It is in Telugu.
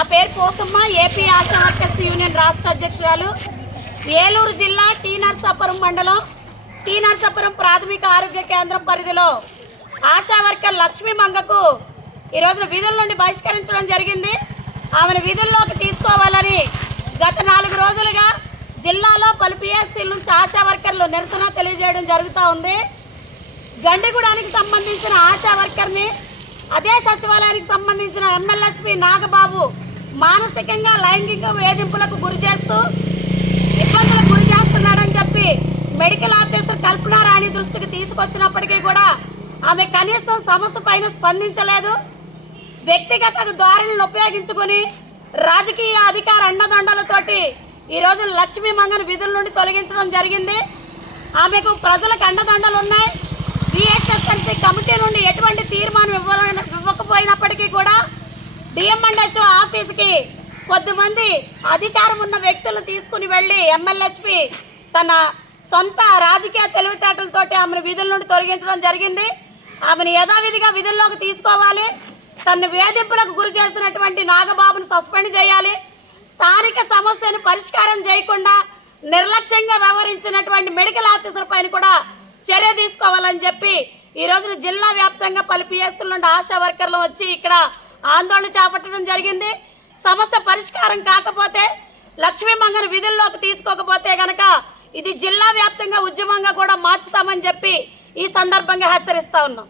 నా పేరు Kosamma A P Asha workers union రాష్ట్ర అధ్యక్షురాలు. ఏలూరు జిల్లా టీ నర్సాపురం మండలం టీ నర్సాపురం ప్రాథమిక ఆరోగ్య కేంద్రం పరిధిలో ఆశా వర్కర్ లక్ష్మీ మంగకు ఈ రోజున విధుల నుండి బహిష్కరించడం జరిగింది. ఆమెను విధుల్లోకి తీసుకోవాలని గత నాలుగు రోజులుగా జిల్లాలో పలు పిఎస్సీల నుంచి ఆశా వర్కర్లు నిరసన తెలియజేయడం జరుగుతూ ఉంది. గండిగూడానికి సంబంధించిన ఆశా వర్కర్ని అదే సచివాలయానికి సంబంధించిన ఎమ్మెల్యేస్పీ నాగబాబు మానసికంగా లైంగిక వేధింపులకు గురి చేస్తూ ఇబ్బందులకు గురి చేస్తున్నాడని చెప్పి మెడికల్ ఆఫీసర్ కల్పనారాణి దృష్టికి తీసుకొచ్చినప్పటికీ కూడా ఆమె కనీసం సమస్య పైన స్పందించలేదు. వ్యక్తిగత ధోరణులను ఉపయోగించుకొని రాజకీయ అధికార అండదండలతోటి ఈరోజు లక్ష్మీ మంగన్ విధుల నుండి తొలగించడం జరిగింది. ఆమెకు ప్రజలకు అండదండలు ఉన్నాయి. బిహెచ్ఎస్ఎల్సీ కమిటీ నుండి ఎటువంటి తీర్మానం ఇవ్వ ఇవ్వకపోయినప్పటికీ కూడా డిఎంఎన్హెచ్ఓ ఆఫీస్కి కొద్దిమంది అధికారం ఉన్న వ్యక్తులను తీసుకుని వెళ్ళి ఎమ్మెల్యేహెచ్పి తన సొంత రాజకీయ తెలివితేటలతోటి ఆమెను విధుల నుండి తొలగించడం జరిగింది. ఆమెను యథావిధిగా విధుల్లోకి తీసుకోవాలి. తన వేధింపులకు గురి చేసినటువంటి నాగబాబును సస్పెండ్ చేయాలి. స్థానిక సమస్యను పరిష్కారం చేయకుండా నిర్లక్ష్యంగా వ్యవహరించినటువంటి మెడికల్ ఆఫీసర్ పైన కూడా చర్య తీసుకోవాలని చెప్పి ఈ రోజున జిల్లా వ్యాప్తంగా పలు పిఎస్ల నుండి ఆశా వర్కర్లు వచ్చి ఇక్కడ ఆందోళన చేపట్టడం జరిగింది. సమస్య పరిష్కారం కాకపోతే లక్ష్మీమంగను విధుల్లోకి తీసుకోకపోతే గనక ఇది జిల్లా వ్యాప్తంగా ఉద్యమంగా కూడా మార్చుతామని చెప్పి ఈ సందర్భంగా హెచ్చరిస్తా ఉన్నాం.